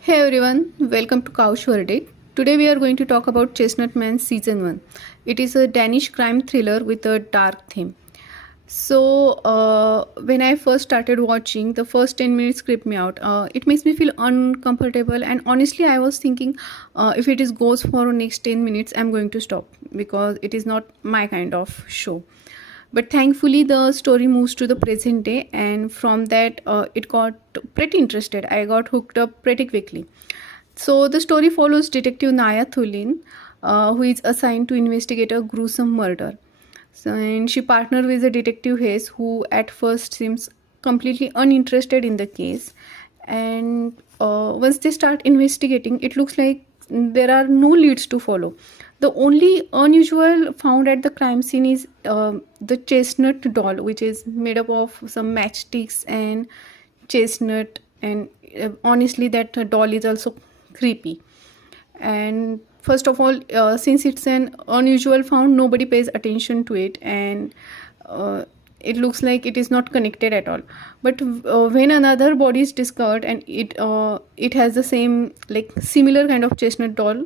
Hey everyone, welcome to Couch Verdict. Today we are going to talk about Chestnut Man Season 1. It is a Danish crime thriller with a dark theme. When I first started watching, the first 10 minutes creeped me out. It makes me feel uncomfortable, and honestly, I was thinking if it is goes for next 10 minutes, I'm going to stop because it is not my kind of show. But thankfully, the story moves to the present day, and from that, it got pretty interested. I got hooked up pretty quickly. So the story follows Detective Naya Thulin, who is assigned to investigate a gruesome murder. And she partners with a detective Hayes, who at first seems completely uninterested in the case. And once they start investigating, it looks like there are no leads to follow. The only unusual found at the crime scene is the chestnut doll, which is made up of some matchsticks and chestnut. And honestly, that doll is also creepy. And first of all, since it's an unusual found, nobody pays attention to it, and it looks like it is not connected at all. But when another body is discovered and it has the same, like, similar kind of chestnut doll,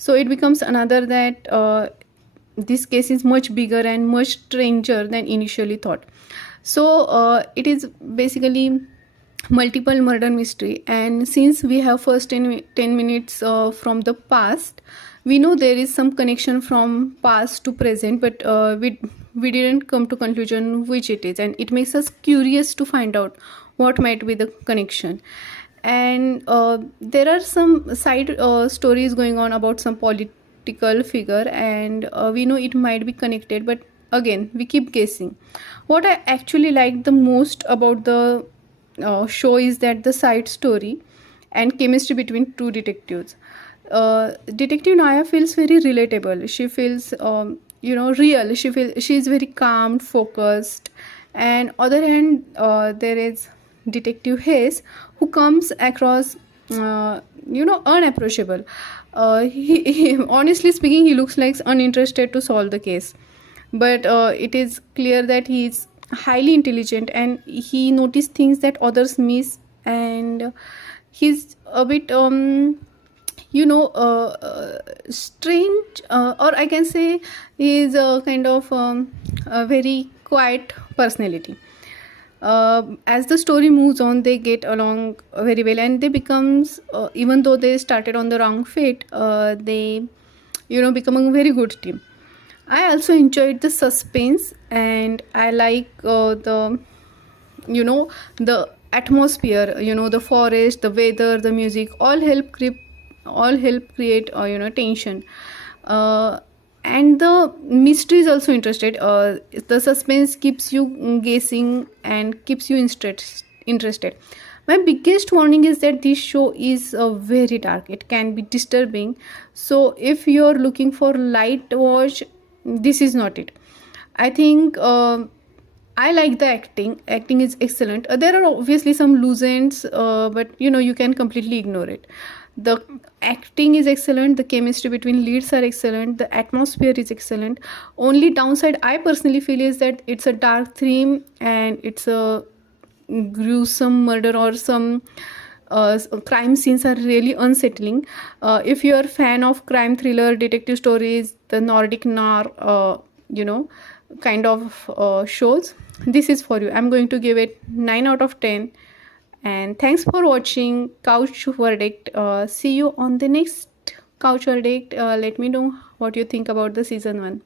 so it becomes another that this case is much bigger and much stranger than initially thought. It is basically multiple murder mystery, and since we have first 10 minutes from the past, we know there is some connection from past to present, but we didn't come to conclusion which it is, and it makes us curious to find out what might be the connection. And there are some side stories going on about some political figure, and we know it might be connected, but again we keep guessing. What I actually liked the most about the show is that the side story and chemistry between two detectives. Detective Naya feels very relatable. She feels real. She is very calm, focused. And other hand, there is Detective Hayes, who comes across unapproachable. Honestly speaking, he looks like uninterested to solve the case, but it is clear that he is highly intelligent and he noticed things that others miss. And he's a bit strange, or I can say he is a kind of a very quiet personality. As the story moves on, they get along very well, and they becomes, even though they started on the wrong fate, they become a very good team. I also enjoyed the suspense, and I like the atmosphere. The forest, the weather, the music, all help create tension. And the mystery is also interested. The suspense keeps you guessing and keeps you interested. My biggest warning is that this show is very dark. It can be disturbing. So if you're looking for light watch, this is not it. I think I like the acting. Acting is excellent. There are obviously some loose ends, but you can completely ignore it. The acting is excellent. The chemistry between leads are excellent. The atmosphere is excellent. Only downside I personally feel is that it's a dark theme and it's a gruesome murder, or some crime scenes are really unsettling. If you're a fan of crime thriller detective stories, the Nordic Noir kind of shows, this is for you. I'm going to give it 9 out of 10. And thanks for watching Couch Verdict. See you on the next Couch Verdict. Let me know what you think about the season 1.